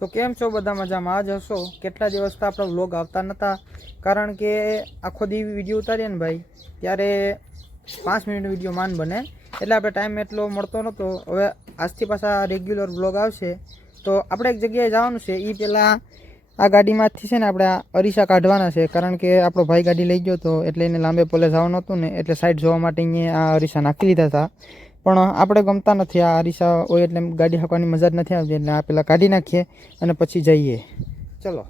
તો કેમ છો બધા મજામાં? આજ હશો કેટલા દિવસથી આપણો વ્લોગ આવતા નહોતા, કારણ કે આખો દી વિડીયો ઉતારીએ ને ભાઈ ત્યારે 5 મિનિટ વિડીયો માન બને, એટલે આપણે ટાઈમ એટલો મળતો નહોતો. હવે આજથી પાછા રેગ્યુલર વ્લોગ આવશે. તો આપણે એક જગ્યાએ જવાનું છે. એ પહેલાં આ ગાડીમાંથી છે ને આપણે અરીસા કાઢવાના છે, કારણ કે આપણો ભાઈ ગાડી લઈ ગયો હતો એટલે એને લાંબે પોલે જવાનું હતું ને, એટલે સાઈડ જોવા માટે અહીંયા આ અરીસા નાખી લીધા હતા. પણ આપણે ગમતા નથી આ અરીસા હોય, એટલે ગાડી હાંકવાની મજા જ નથી આવતી. એટલે આ પહેલાં કાઢી નાખીએ અને પછી જઈએ. ચલો.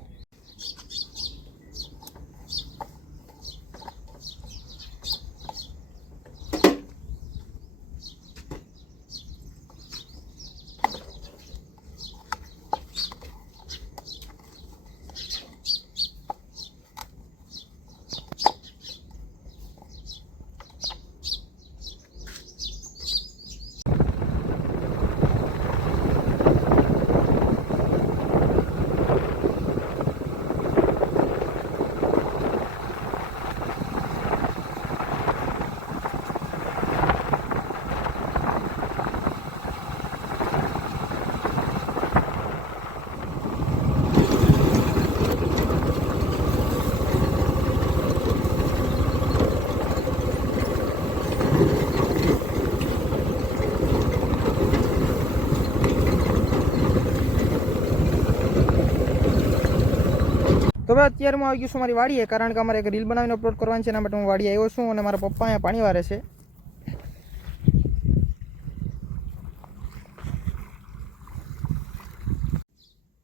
તો હવે અત્યારે હું આવી ગયું છું મારી વાડીએ, કારણ કે અમારે એક રીલ બનાવીને અપલોડ કરવાની છે. એના માટે હું વાડીએ આવ્યો છું અને મારા પપ્પા અહીંયા પાણી વારે છે.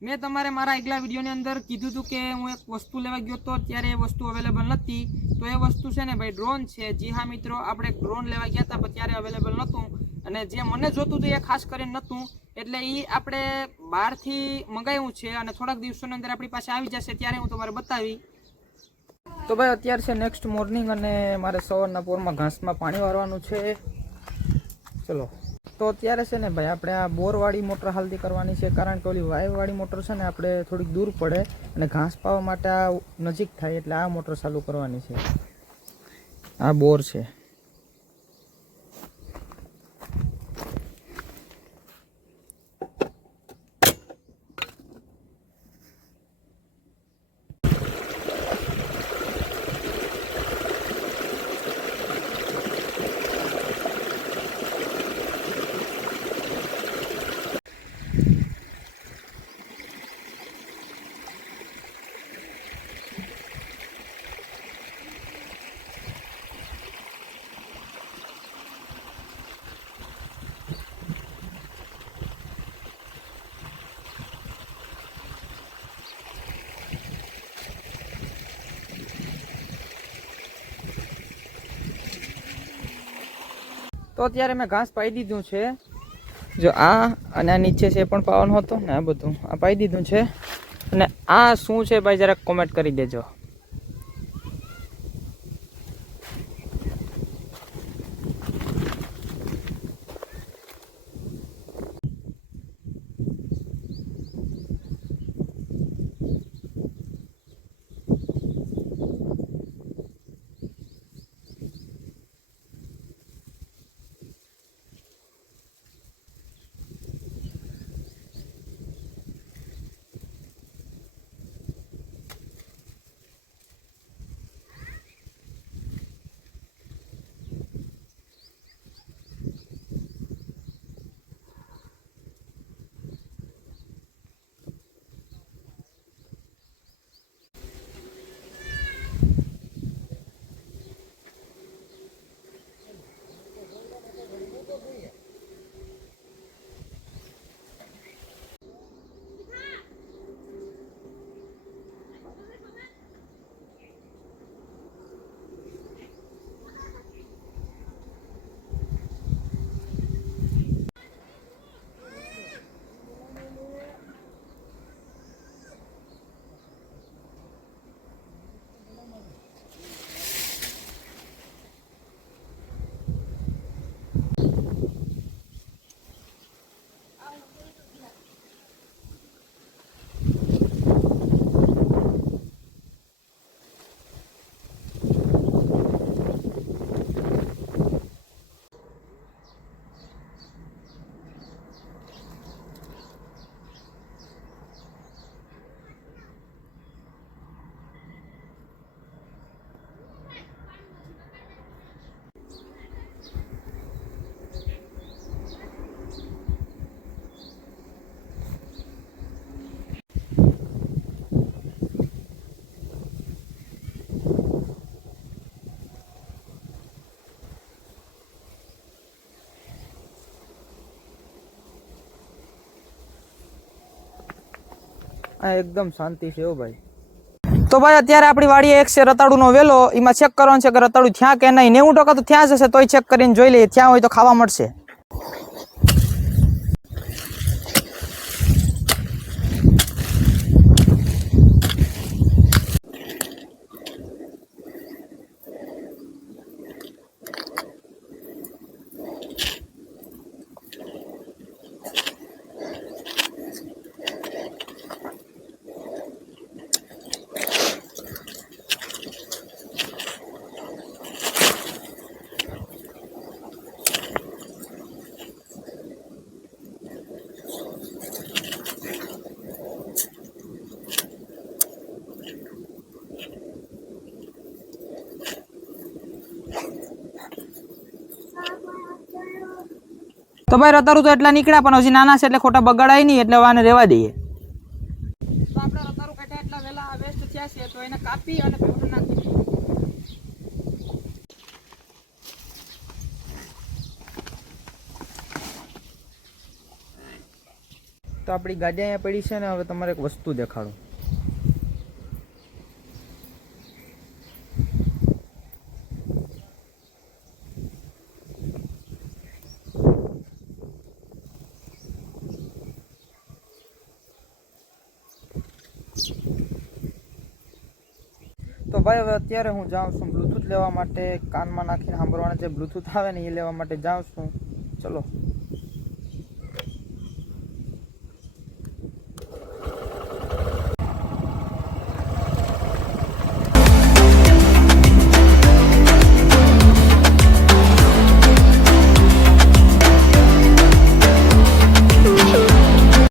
મેં તમારે મારા આગલા વિડીયોની અંદર કીધું હતું કે હું એક વસ્તુ લેવા ગયો હતો, ત્યારે એ વસ્તુ અવેલેબલ નથી. તો એ વસ્તુ છે ને ભાઈ ડ્રોન છે. જી હા મિત્રો, આપણે ડ્રોન લેવા ગયા હતા પણ ત્યારે અવેલેબલ નહોતું, અને જે મને જોતું હતું એ ખાસ કરીને નહોતું. એટલે એ આપણે બહારથી મંગાવ્યું છે અને થોડાક દિવસોની અંદર આપણી પાસે આવી જશે, ત્યારે હું તમારે બતાવી. તો ભાઈ અત્યારે છે નેક્સ્ટ મોર્નિંગ અને મારે સવારના પોરમાં ઘાસમાં પાણી વારવાનું છે. ચલો. તો અત્યારે છે ને ભાઈ આપણે આ બોરવાળી મોટર હાલતી કરવાની છે, કારણ કે ઓલી વાયવાળી મોટર છે ને આપણે થોડીક દૂર પડે અને ઘાસ પાવા માટે આ નજીક થાય, એટલે આ મોટર ચાલુ કરવાની છે. આ બોર છે. તો અત્યારે મેં ઘાસ પાઈ દીધું છે. જો આ અને આ નીચે છે એ પણ પાવાનું હતું ને, આ બધું આ પાઈ દીધું છે. અને આ શું છે ભાઈ, જરાક કોમેન્ટ કરી દેજો. આ એકદમ શાંતિ છે હો ભાઈ. તો ભાઈ અત્યારે આપણી વાડીએ એક છે રતાળુનો વેલો, એમાં ચેક કરવાનું છે કે રતાળું થયા કે નહીં. 90% તો થયા જ હશે, તોય ચેક કરીને જોઈ લઈએ, થયા હોય તો ખાવા મળશે. તો ભાઈ રતારું તો એટલા નીકળ્યા, પણ હજી નાના છે એટલે ખોટા બગાડાય નહીં, એટલે આને રહેવા દઈએ. તો આપણે રતારું કાઢ્યા એટલા વેલા વેસ્ટ થયા છે, તો એને કાપી અને પાવડર નાખી દઈએ. તો આપણી ગાડી અહીંયા પડી છે ને, હવે તમારે એક વસ્તુ દેખાડો. તો ભાઈ હવે અત્યારે હું જાઉં છું બ્લૂટૂથ લેવા માટે, કાનમાં નાખીને સાંભળવાના જે બ્લૂટૂથ આવે ને એ લેવા માટે જાઉં છું. ચલો.